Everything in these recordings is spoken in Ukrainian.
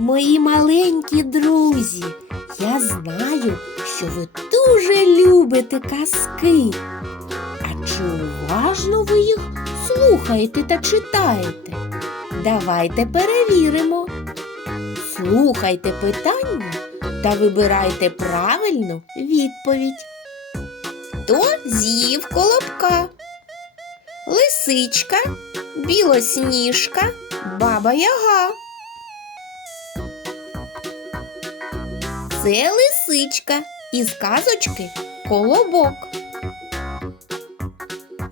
Мої маленькі друзі, я знаю, що ви дуже любите казки. А чи уважно ви їх слухаєте та читаєте? Давайте перевіримо. Слухайте питання та вибирайте правильну відповідь. Хто з'їв колобка? Лисичка, білосніжка, баба Яга. Це лисичка із казочки Колобок.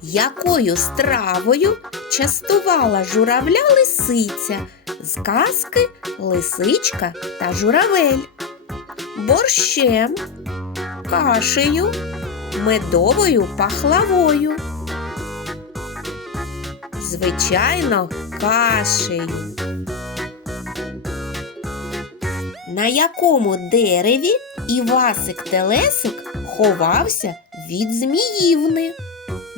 Якою стравою частувала журавля лисиця з казки Лисичка та журавель? Борщем, кашею, медовою пахлавою. Звичайно, кашею. На якому дереві Івасик Телесик ховався від зміївни?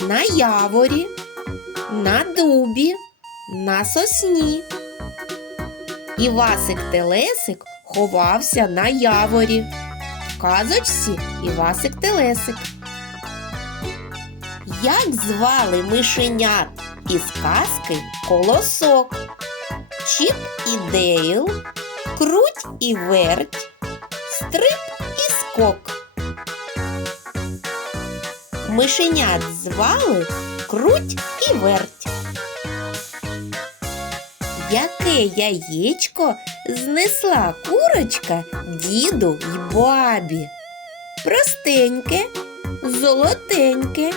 На яворі, на дубі, на сосні. Івасик Телесик ховався на яворі. В казочці Івасик Телесик. Як звали мишенят із казки Колосок? Чіп і Дейл, круть і верть, стрип і скок. Мишенят звали круть і верть. Яке яєчко знесла курочка діду й бабі? Простеньке, золотеньке,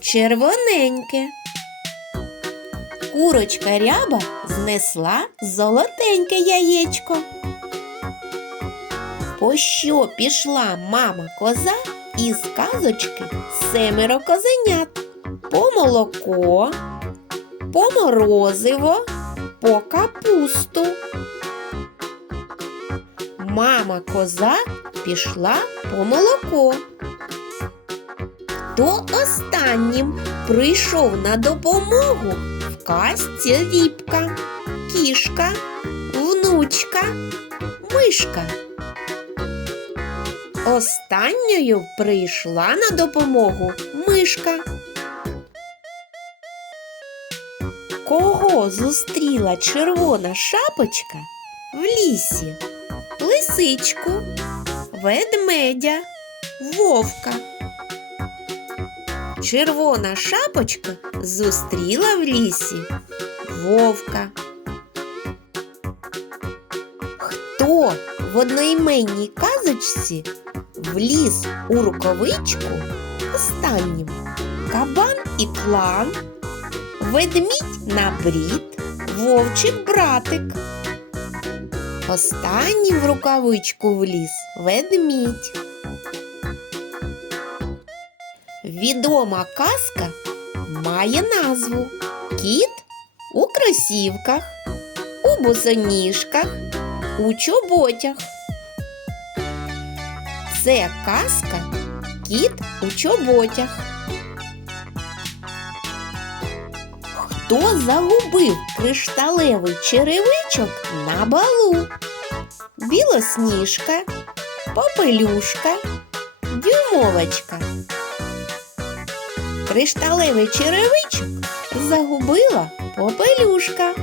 червоненьке. Курочка ряба знесла золотеньке яєчко. По що пішла мама коза із казочки семеро козенят? По молоко, по морозиво, по капусту. Мама коза пішла по молоко. Хто останнім прийшов на допомогу в казці рібка, кішка, внучка, мишка. Останньою прийшла на допомогу мишка. Кого зустріла червона шапочка в лісі? Лисичку, ведмедя, вовка. Червона шапочка зустріла в лісі вовка. Хто в одноіменній казочці вліз у рукавичку останнім? Кабан і клан, ведмідь на брід, вовчик братик. Останнім в рукавичку вліз ведмідь. Відома казка має назву Кіт у кросівках, у босоніжках, у чоботях. Це казка Кіт у чоботях. Хто загубив кришталевий черевичок на балу? Білосніжка, попелюшка, дюймовочка. Кришталевий черевичок загубила попелюшка.